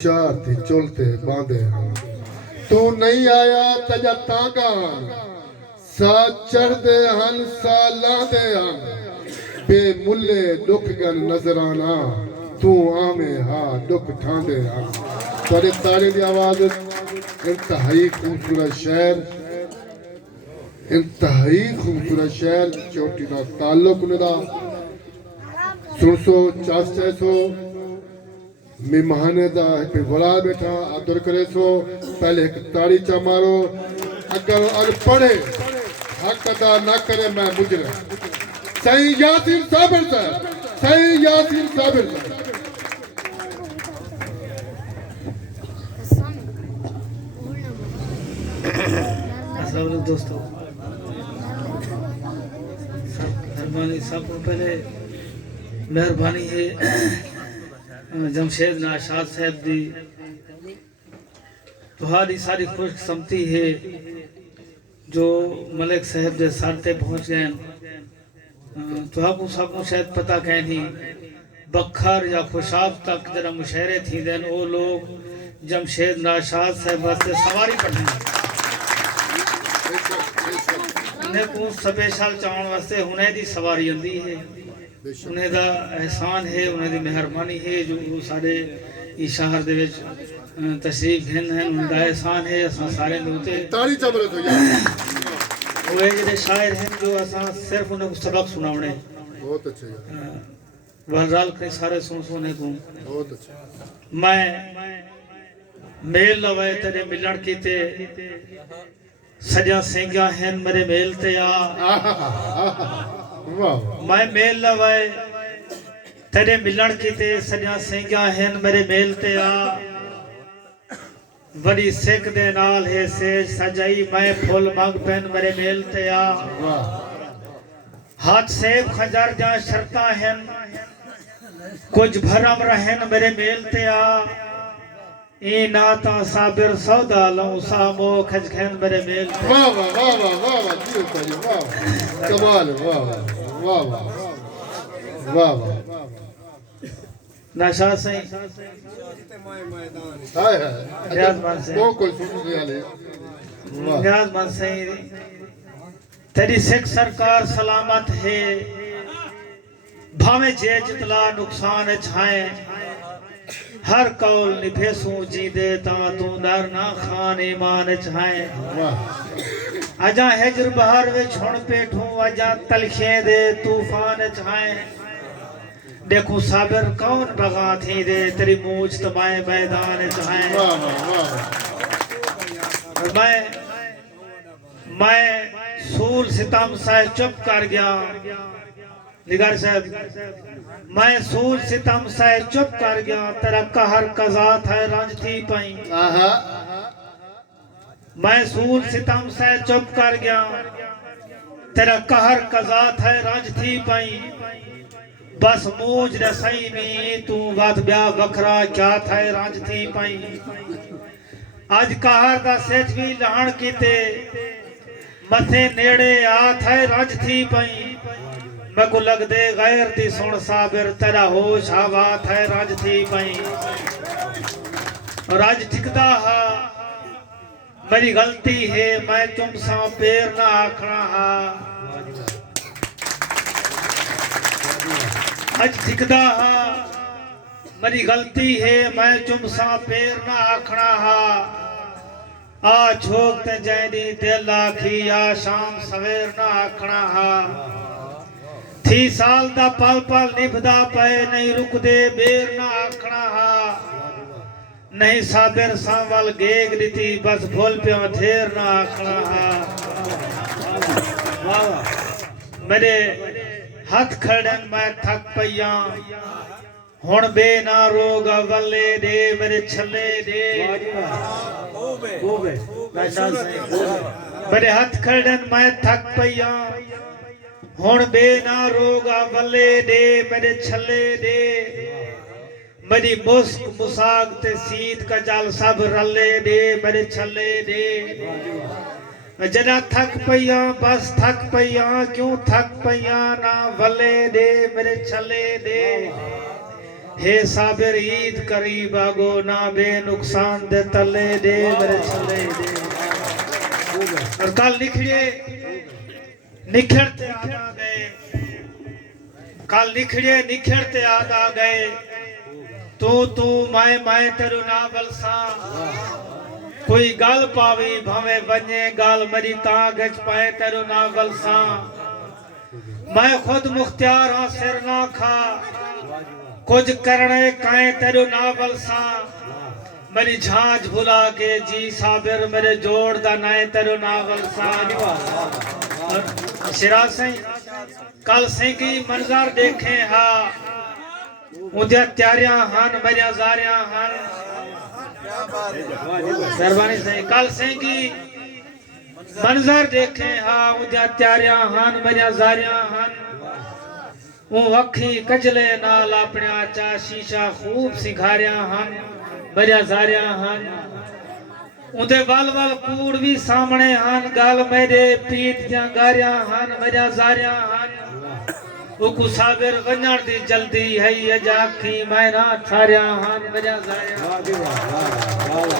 चार थी चुलते बांधे तू नहीं आया तजा तांगा सा चढ़दे हन सा लांदे हन बेमुल्ले दुख गन नजराना तू आवे हा दुख ठांदे हन। तेरे तारे की आवाज इंतहाई खूबसूरत शहर, इंतहाई खूबसूरत शहर चोटी का ताल्लुक उनका सुन सो चास सो मेहमान दा पे बुला बैठा आदर करे सो पहले एक ताड़ी चा मारो अगर अग पढ़े हक अदा ना करे मैं मुजरे सही यासीन साबिर साहब, सही यासीन साबिर साहब। अस्सलाम दोस्तों, मेहरबानी सबको पहले मेहरबानी है जमशेद नाशाद साहब दी तुहारी सारी खुशकिस्मती है जो मलिक साहब के सर ते पहुँच गए। तुहाको सबको शायद पता कह नहीं बखर या खुशाब तक जरा मुशायरे थी देन वो लोग जमशेद नाशाद साहब वास्ते सवारी पढ़ने उन्हें को स्पेशल चाउन वास्ते उन्हें दी सवारी आंदी है, उन्हें दा एहसान है, उन्हें दी मेहरबानी है जो सारे इस शहर दे विच तशरीफ घन हैं। उनका एहसान है असां सारे दे उते ताड़ी चा बोले तो यार वो जेडे शायर हैं जो असां सिर्फ उन्हें सबक सुनावणे बहुत अच्छे यार बहरहाल के सारे सुने को बहुत अच्छा। मैं मेल लवे तेरे मिलण कीते सजा सेंगा हैं मेरे मेल ते वाह मैं मेल लवे तेरे मिलण कीते सजा सेंगा हैं मेरे मेल ते बड़ी सिख दे नाल है सेज सजाई मैं फुल मंग पेन मेरे मेल ते हाथ सेब खंजर जा शर्ता हैं कुछ भरम रहन मेरे मेल ते ए नाता साबिर सौदा लऊं सामो खजखन मेरे मेल ते वाह वाह वाह वाह वाह वाह जी ताली वाह कमाल वाह वाह वाह वाह वाह नशा सही हाय हाय रियाजमान से को कोई सुन दे आले वाह रियाजमान सही तेरी सिख सरकार सलामत है भावे जे जितला नुकसान छाए हर कौल निभेसू जी दे ता तू डर ना खान ईमान छाए वाह अजा हिजर बहर विच हुण पेठू अजा तलखे दे तूफान छाए देखो साबिर कौन बगा थी दे तेरी मूछ तमाए मैदान छाए वाह वाह मैं सूल सितम से चुप कर गया निगार साहब मैं सूल सितम से चुप कर गया तेरा कहर कज़ा है रंज थी पई आहा मैं सूल सितम से चुप कर गया तेरा कहर कज़ा है रंज थी पई बस मूज रसई में तू बात ब्या बखरा क्या था रंज थी पई आज कहर दा सेठ भी लाण कीते मथे नेड़े आ थे रंज थी पई मैं को लग दे गैर दी सुन साबिर तेरा होश हवा थे रंज थी पई राज ठिकदा हा मेरी गलती है मैं तुम सा पैर ना आखना हा आज ठिकदा हा मेरी गलती है मैं तुम सा पैर ना आखना हा आ छोक ते जैदी दिल आखी आ शाम सवेर ना आखना हा थी साल दा पल पल निभदा पे नहीं रुकदे बेर ना आखना हा नहीं साबिर सांवल गेग रीति बस भूल प्यो थेर ना आखना हा मेरे हथ खड़न मैं थक पईया हुण बे ना रोग वल्ले दे मेरे छले दे मेरे हथ खड़न मैं थक पईया हुण बे ना रोग वल्ले दे मेरे छले दे मेरी मुस्क मुसाग ते सीत का जल सब रले दे मेरे छले दे जरा थक पईया बस थक पईया क्यों थक पईया ना वल्ले दे मेरे छले दे हे साबिर ईद करीब आगो ना बे नुकसान दे तले दे मेरे छले दे। और कल निखड़े निखड़ते आदा गए, कल निखड़े निखड़ते आदा गए, तू मैं तेरू नावल सा कोई गाल पावी भावे बने गाल मरी तागज पाए तेरू नावल सा। मैं खुद मुख्तियार हाँ सिर ना खा कुछ करने काए तेरू नावल सा। मेरी झांझ भुला के जी साबिर मेरे जोड़ दा नाए तेरू नावल सा। सिराज सिंह कल सिंह की मंजर देखे हा उद्या त्यारियां हन मेरिया जारियां हन। मेहरबानी सही कल सिंह की मंजर देखे हा उद्या त्यारियां हन मेरिया जारियां हन। अखी कजले नाल अपने आचा शीशा खूब सिंघारिया हन मेरिया जारियां हन। उदे वल वल कूड़ भी सामने हन गल मेरे पीत दियां गारियां हन मेरिया जारियां हन। उकु साबिर वञण दी जल्दी है अजा अखी मैना ठारियां हन मेरिया जारियां।